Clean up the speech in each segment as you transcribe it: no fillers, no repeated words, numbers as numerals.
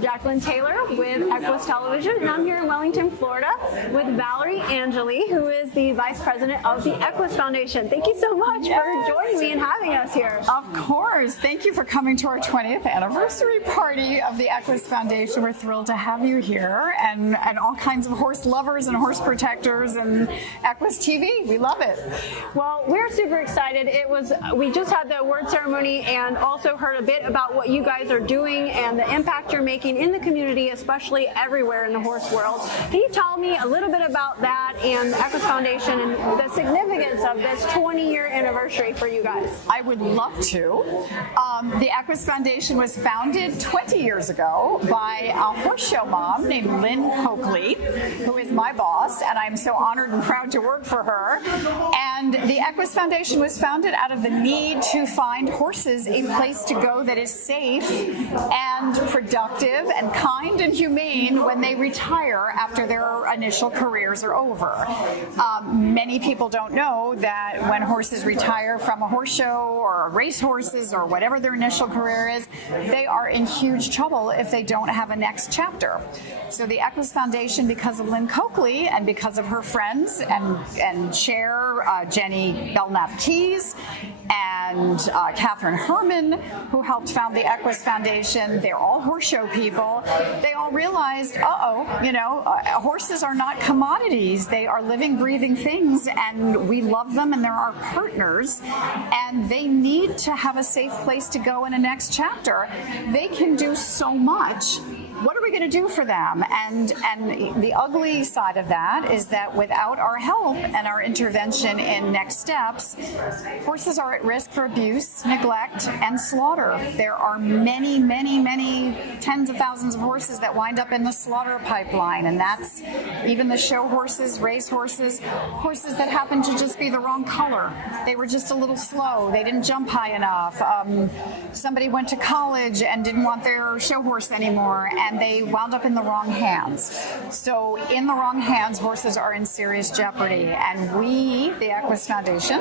I'm Jacqueline Taylor with EQUUS Television, and I'm here in Wellington, Florida with Valerie Angeli, who is the Vice President of the EQUUS Foundation. Thank you so much for joining me and having us here. Of course. Thank you for coming to our 20th anniversary party of the EQUUS Foundation. We're thrilled to have you here, and all kinds of horse lovers and horse protectors and EQUUS TV. We love it. Well, we're super excited. We just had the award ceremony and also heard a bit about what you guys are doing and the impact you're making in the community, especially everywhere in the horse world. Can you tell me a little bit about that and EQUUS Foundation and the significance of this 20-year anniversary for you guys? I would love to. The EQUUS Foundation was founded 20 years ago by a horse show mom named Lynn Coakley, who is my boss, and I'm so honored and proud to work for her. And the EQUUS Foundation was founded out of the need to find horses a place to go that is safe and productive and kind and humane when they retire after their initial careers are over. Many people don't know that when horses retire from a horse show or race horses or whatever their initial career is, they are in huge trouble if they don't have a next chapter. So the EQUUS Foundation, because of Lynn Coakley and because of her friends and chair Jenny Belknap-Keys and Catherine Herman, who helped found the EQUUS Foundation, they're all horse show people. They all realized, horses are not commodities. They are living, breathing things, and we love them, and they're our partners, and they need to have a safe place to go in a next chapter. They can do so much. What are we going to do for them? And the ugly side of that is that without our help and our intervention in next steps, horses are at risk for abuse, neglect, and slaughter. There are many, many, many tens of thousands of horses that wind up in the slaughter pipeline, and that's even the show horses, race horses, horses that happen to just be the wrong color. They were just a little slow. They didn't jump high enough. Somebody went to college and didn't want their show horse anymore, and they wound up in the wrong hands. So in the wrong hands, horses are in serious jeopardy. And we, the EQUUS Foundation,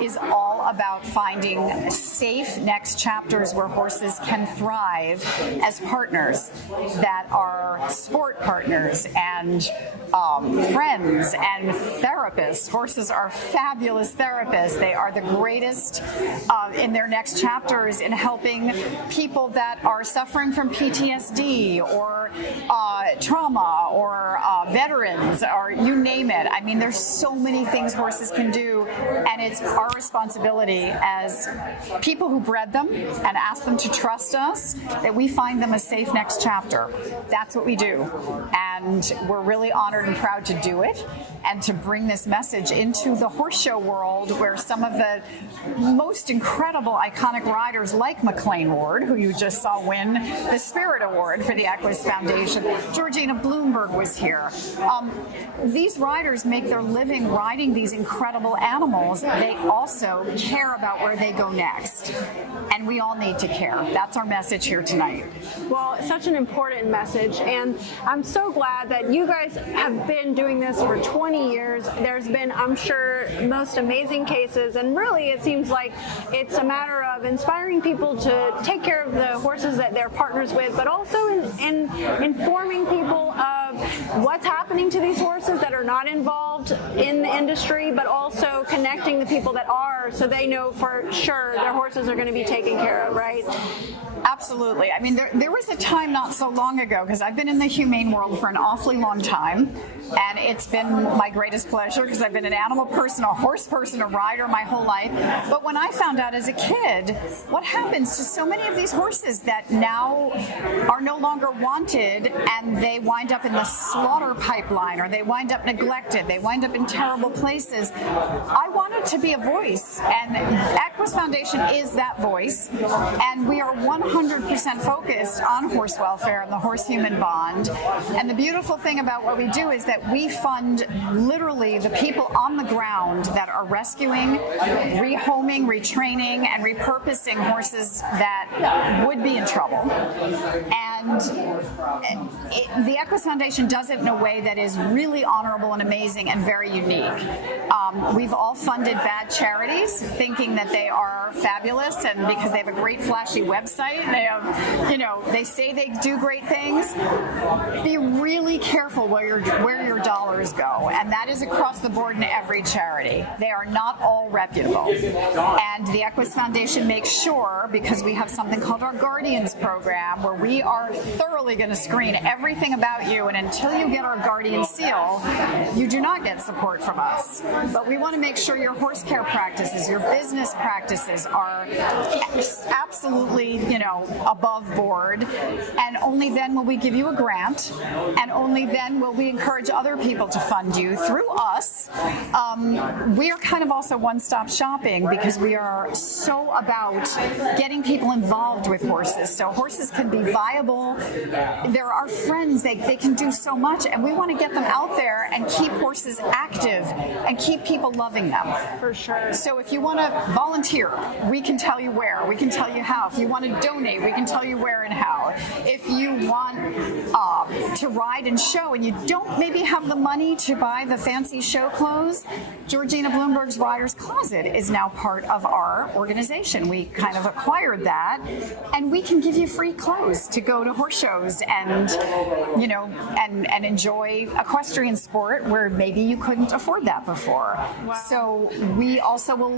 is all about finding safe next chapters where horses can thrive as partners that are sport partners and friends and therapists. Horses are fabulous therapists. They are the greatest in their next chapters in helping people that are suffering from PTSD or trauma or veterans, or you name it. I mean, there's so many things horses can do, and it's our responsibility as people who bred them and ask them to trust us that we find them a safe next chapter. That's what we do, and we're really honored and proud to do it and to bring this message into the horse show world, where some of the most incredible iconic riders like McLean Ward, who you just saw win the Spirit Award for the EQUUS Foundation, Georgina Bloomberg was here. These riders make their living riding these incredible animals. They also care about where they go next, and we all need to care. That's our message here tonight. Well, it's such an important message, and I'm so glad that you guys have been doing this for 20 years. There's been, I'm sure, most amazing cases, and really it seems like it's a matter of inspiring people to take care of the horses that they're partners with, but also in informing people of what's happening to these horses that are not involved in the industry, but also connecting the people that are, so they know for sure their horses are going to be taken care of, right? Absolutely. I mean, there was a time not so long ago, because I've been in the humane world for an awfully long time, and it's been my greatest pleasure because I've been an animal person, a horse person, a rider my whole life. But when I found out as a kid what happens to so many of these horses that now are no longer wanted, and they wind up in the slaughter pipeline, or they wind up neglected, they wind up in terrible places, I wanted to be a voice, and EQUUS Foundation is that voice, and we are 100% focused on horse welfare and the horse-human bond. And the beautiful thing about what we do is that we fund literally the people on the ground that are rescuing, rehoming, retraining, and repurposing horses that would be in trouble. And And the EQUUS Foundation does it in a way that is really honorable and amazing and very unique. We've all funded bad charities thinking that they are fabulous, and because they have a great flashy website, they have, they say they do great things. Be really careful where your dollars go, and that is across the board in every charity. They are not all reputable. And the EQUUS Foundation makes sure, because we have something called our Guardians program, where we are thoroughly going to screen everything about you, and until you get our Guardian seal, you do not get support from us. But we want to make sure your horse care practices, your business practices are absolutely, above board, and only then will we give you a grant, and only then will we encourage other people to fund you through us. We are kind of also one-stop shopping because we are so about getting people involved with horses. So horses can be viable. They're our friends. They can do so much, and we want to get them out there and keep horses active and keep people loving them. For sure. So if you want to volunteer, we can tell you where. We can tell you how. If you want to donate, we can tell you where and how. If you want to ride and show and you don't maybe have the money to buy the fancy show clothes, Georgina Bloomberg's Rider's Closet is now part of our organization. We kind of acquired that, and we can give you free clothes to go to horse shows and and enjoy equestrian sport where maybe you couldn't afford that before. Wow. So we also will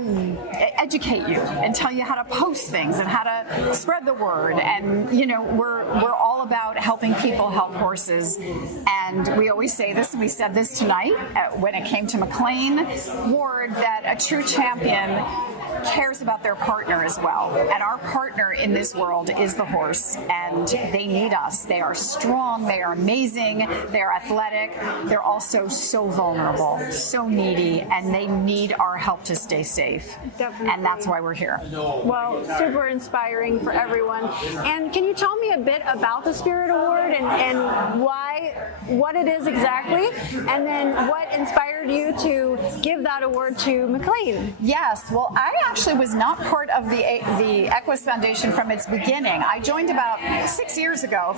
educate you and tell you how to post things and how to spread the word, and we're all about helping people help horses. And we always say this, and we said this tonight when it came to McLean Ward, that a true champion cares about their partner as well. And our partner in this world is the horse, and they need us. They are strong, they are amazing, they are athletic, they're also so vulnerable, so needy, and they need our help to stay safe. Definitely. And that's why we're here. Well, super inspiring for everyone. And can you tell me a bit about the Spirit Award and what it is exactly, and then what inspired you to give that award to McLean? Yes, well, I actually was not part of the EQUUS Foundation from its beginning. I joined about 5 years ago.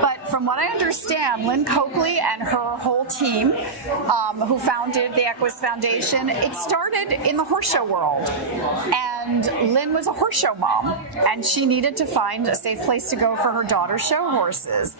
But from what I understand, Lynn Coakley and her whole team, who founded the EQUUS Foundation, it started in the horse show world. And Lynn was a horse show mom, and she needed to find a safe place to go for her daughter's show horses.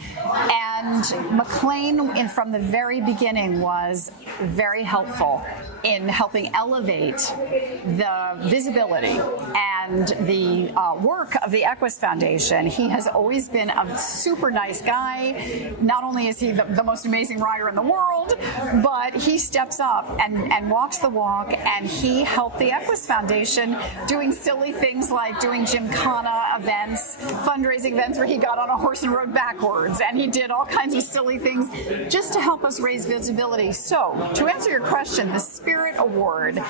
And McLean, from the very beginning, was very helpful in helping elevate the visibility and the work of the EQUUS Foundation. He has always been a super nice guy. Not only is he the most amazing rider in the world, but he steps up and walks the walk, and he helped the EQUUS Foundation doing silly things like doing gymkhana events, fundraising events where he got on a horse and rode backwards, and he did all kinds of silly things just to help us raise visibility. So, to answer your question, the Spirit Award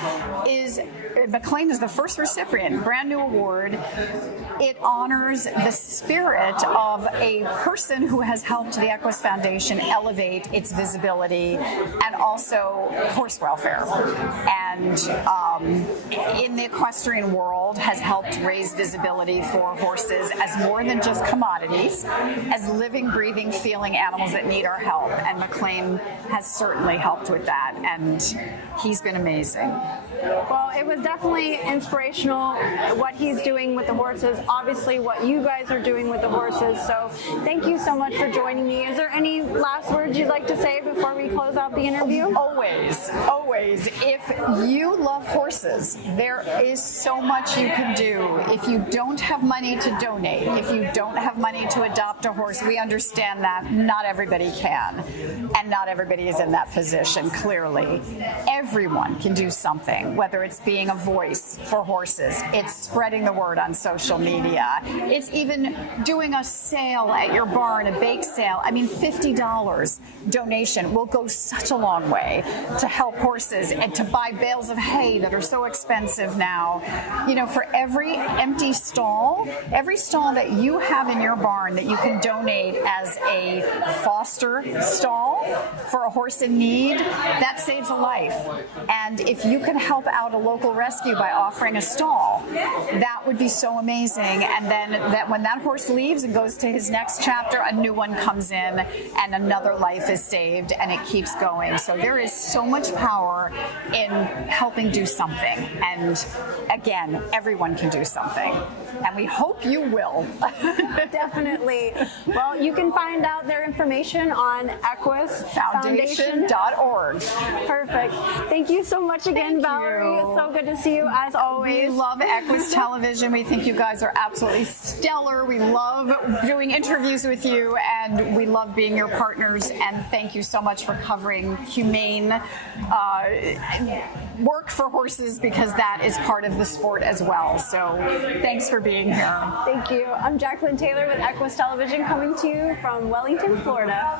McLean is the first recipient, brand new award. It honors the spirit of a person who has helped the EQUUS Foundation elevate its visibility and also horse welfare. And in the equestrian world has helped raise visibility for horses as more than just commodities, as living, breathing, feeling animals that need our help. And McLean has certainly helped with that, and he's been amazing. Well, it was definitely inspirational what he's doing with the horses, obviously what you guys are doing with the horses. So thank you so much for joining me. Is there any last words you'd like to say before we close out the interview? Always. If you love horses, there is so much you can do. If you don't have money to donate, if you don't have money to adopt a horse, we understand that not everybody can, and not everybody is in that position, clearly. Everyone can do something, whether it's being a voice for horses, it's spreading the word on social media, it's even doing a sale at your barn, a bake sale. I mean, $50 donation will go such a long way to help horses and to buy bales of hay that are so expensive now. For every empty stall, every stall that you have in your barn that you can donate as a foster stall for a horse in need, that saves a life. And if you can help help out a local rescue by offering a stall. That would be so amazing. And then that when that horse leaves and goes to his next chapter, a new one comes in and another life is saved, and it keeps going. So there is so much power in helping do something. And again, everyone can do something. And we hope you will. Definitely. Well, you can find out their information on EQUUS Foundation.org. Perfect. Thank you so much again, Valerie. It's so good to see you as always. We love EQUUS Television. We think you guys are absolutely stellar. We love doing interviews with you, and we love being your partners. And thank you so much for covering humane work for horses, because that is part of the sport as well. So thanks for being here. Thank you. I'm Jacqueline Taylor with EQUUS Television, coming to you from Wellington, Florida.